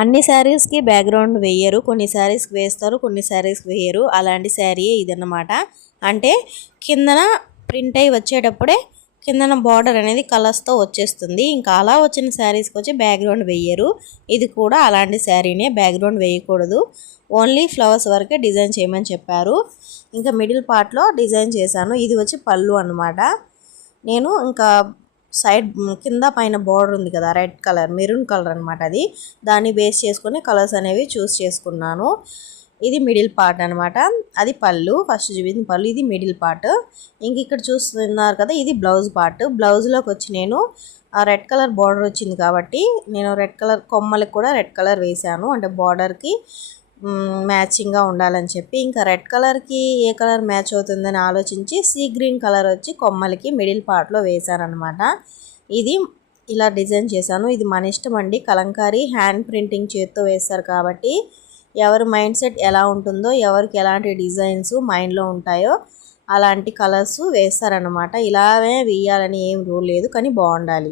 అన్ని శారీస్కి బ్యాక్గ్రౌండ్ వేయరు, కొన్ని శారీస్కి వేస్తారు, కొన్ని శారీస్కి వేయరు. అలాంటి శారీయే ఇదన్నమాట. అంటే కిందన ప్రింట్ అయి వచ్చేటప్పుడే కిందన బార్డర్ అనేది కలర్స్తో వచ్చేస్తుంది. ఇంకా అలా వచ్చిన శారీస్కి వచ్చి బ్యాక్గ్రౌండ్ వేయరు. ఇది కూడా అలాంటి శారీనే, బ్యాక్గ్రౌండ్ వేయకూడదు. ఓన్లీ ఫ్లవర్స్ వరకే డిజైన్ చేయమని చెప్పారు. ఇంకా మిడిల్ పార్ట్లో డిజైన్ చేశాను. ఇది వచ్చి పళ్ళు అన్నమాట. నేను ఇంకా సైడ్ కింద పైన బార్డర్ ఉంది కదా, రెడ్ కలర్, మెరూన్ కలర్ అనమాట. అది దాన్ని బేస్ చేసుకొని కలర్స్ అనేవి చూస్ చేసుకున్నాను. ఇది మిడిల్ పార్ట్ అనమాట. అది పళ్ళు, ఫస్ట్ చూపించిన పళ్ళు. ఇది మిడిల్ పార్ట్. ఇంక ఇక్కడ చూస్తున్నారు కదా, ఇది బ్లౌజ్ పార్ట్. బ్లౌజ్లోకి వచ్చి నేను రెడ్ కలర్ బార్డర్ వచ్చింది కాబట్టి నేను రెడ్ కలర్ కొమ్మలకి కూడా రెడ్ కలర్ వేసాను. అంటే బార్డర్కి మ్యాచింగ్గా ఉండాలని చెప్పి ఇంకా రెడ్ కలర్కి ఏ కలర్ మ్యాచ్ అవుతుందని ఆలోచించి సీ గ్రీన్ కలర్ వచ్చి కొమ్మలకి మిడిల్ పార్ట్లో వేశారనమాట. ఇది ఇలా డిజైన్ చేశాను. ఇది మన ఇష్టం అండి. కలంకారీ హ్యాండ్ ప్రింటింగ్ చేత్తో వేస్తారు కాబట్టి ఎవరి మైండ్ సెట్ ఎలా ఉంటుందో, ఎవరికి ఎలాంటి డిజైన్స్ మైండ్లో ఉంటాయో అలాంటి కలర్స్ వేస్తారనమాట. ఇలాగే వేయాలని ఏం రూల్ లేదు, కానీ బాగుండాలి.